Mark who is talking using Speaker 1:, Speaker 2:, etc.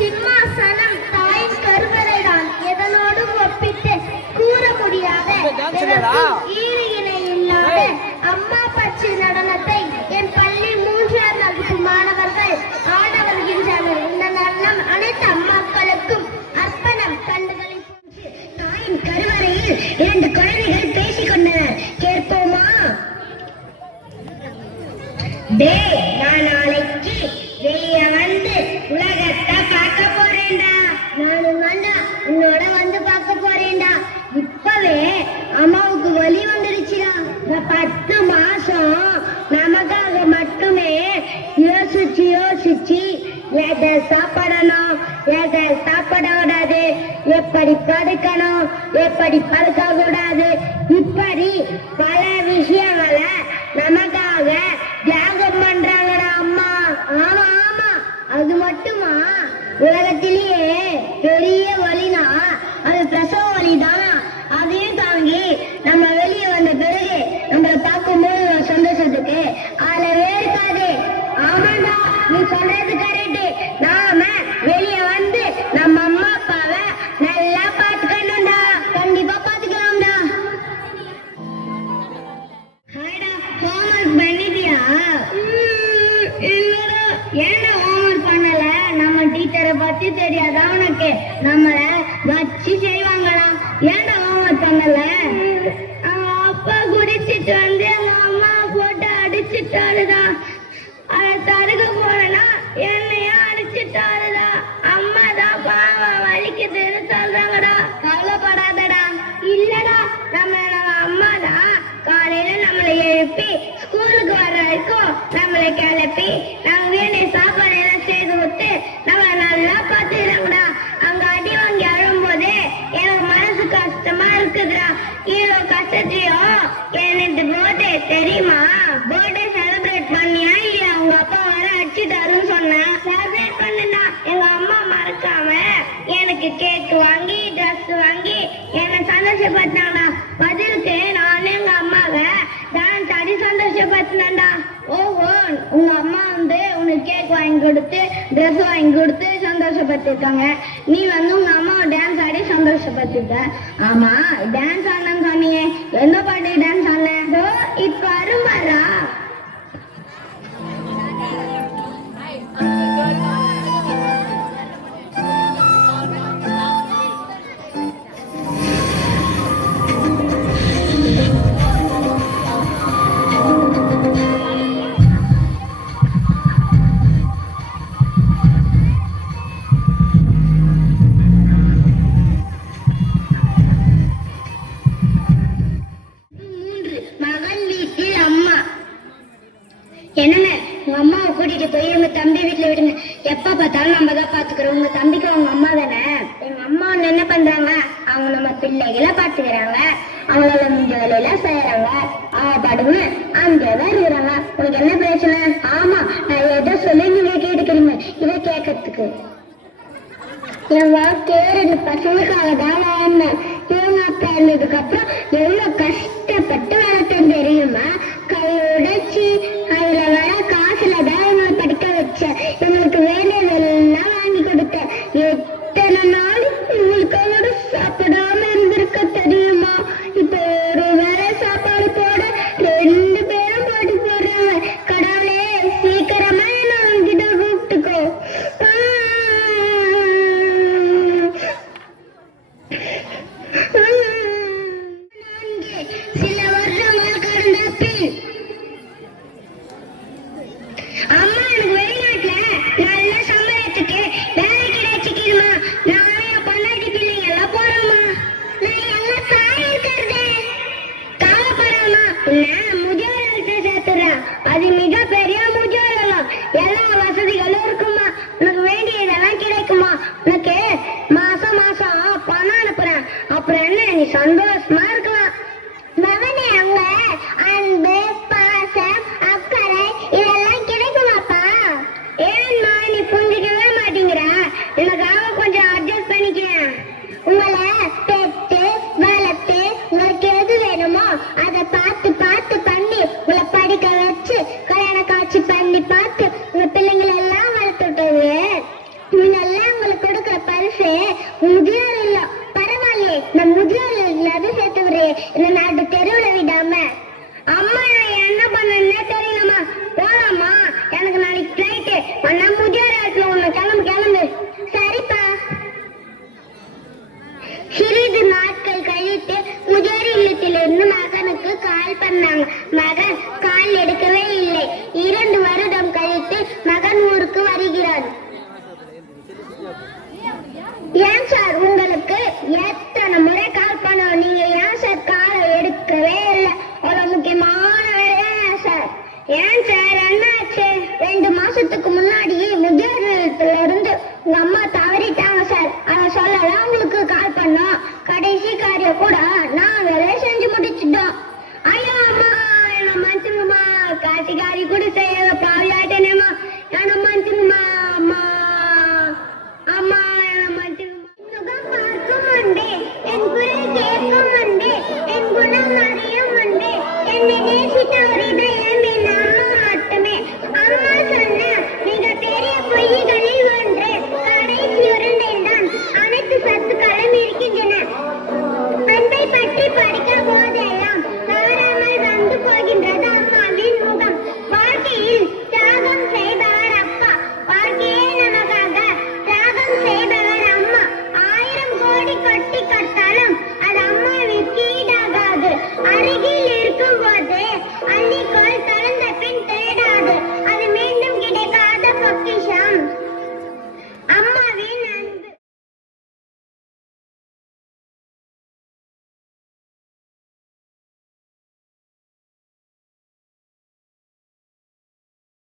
Speaker 1: சிம்மாசனம் தாயின் கருவறைதான் எதனோடும் ஒப்பிட்டு கூற முடியாத எனக்கும் ஈடு இணை இல்லாத அம்மா பச்சை நடனத்தை என் பள்ளி மூன்றாம் வகுப்பு மாணவர்கள் ஆட வருகின்றனர். இந்த நடனம் அனைத்து அம்மாக்களுக்கும் அர்ப்பணம். கண்டுகளை தாயின் கருவறையில் இரண்டு குழந்தைகள் பேசிக் கொண்டனர். கேட்போமா? டேய் நான் எதை சாப்பிடணும் எதை சாப்பிடக்கூடாது எப்படி படுக்கணும் எப்படி படுக்க கூடாது இப்படி பல விஷயங்களை நமக்காக அவனுக்கு நம்மள வச்சு செய்வாங்களாம். ஏன்டா ஹோம்வொர்க் பண்ணல? அப்பா குடிச்சிட்டு வந்து எங்க அம்மா போட்டு அடிச்சிட்டாருடா அதை தடுக்க போறேன்னா என்னையும் அடிச்சுட்டாருதா அம்மா தான் பாவம் வலிக்குதுன்னு சொல்றாங்கடா. கவலைப்படாதடா. இல்லடா நம்ம நம்ம அம்மா தான் காலையில நம்மளை எழுப்பி ஸ்கூலுக்கு வர வரைக்கும் நம்மளை கிளப்பி சந்தோஷப்படுத்தினேன்டா ஓஹோ உங்க அம்மா வந்து உனக்கு கேக் வாங்கி கொடுத்து ட்ரெஸ் வாங்கி கொடுத்து சந்தோஷப்படுத்திருக்காங்க நீ வந்து உங்க அம்மாவை டான்ஸ் ஆடி சந்தோஷப்படுத்திட்ட ஆமா டான்ஸ் ஆடணும்னு சொன்னீங்க எந்த பாட்டு பார்த்தாலும் நம்ம தான் பாத்துக்கிறோம் உங்க தம்பிக்கு அவங்க அம்மா தானே? எங்க அம்மா வந்து என்ன பண்றாங்க? அவங்க நம்ம பிள்ளைகளை பாத்துக்கிறாங்க அவங்களால முடிஞ்ச வேலையெல்லாம் செய்யறாங்க. அவங்க பாடுங்க அங்கேதான் இருக்கிறாங்க. உனக்கு என்ன பிரச்சனை? ஆமா நான் ஏதோ சொல்லி நீங்க கேட்டுக்கிறீங்க. இதை கேட்கறதுக்கு. என் வாழ்க்கையே ரெண்டு பசங்களுக்காக தான் வாழ்ந்தேன். இவங்க அப்பா இருந்ததுக்கு அப்புறம் எவ்வளவு கஷ்டப்பட்டு வளர்த்தேன் தெரியுமா? கை உடைச்சி அப்புறம் என்ன நீ சந்தோஷமா இருக்க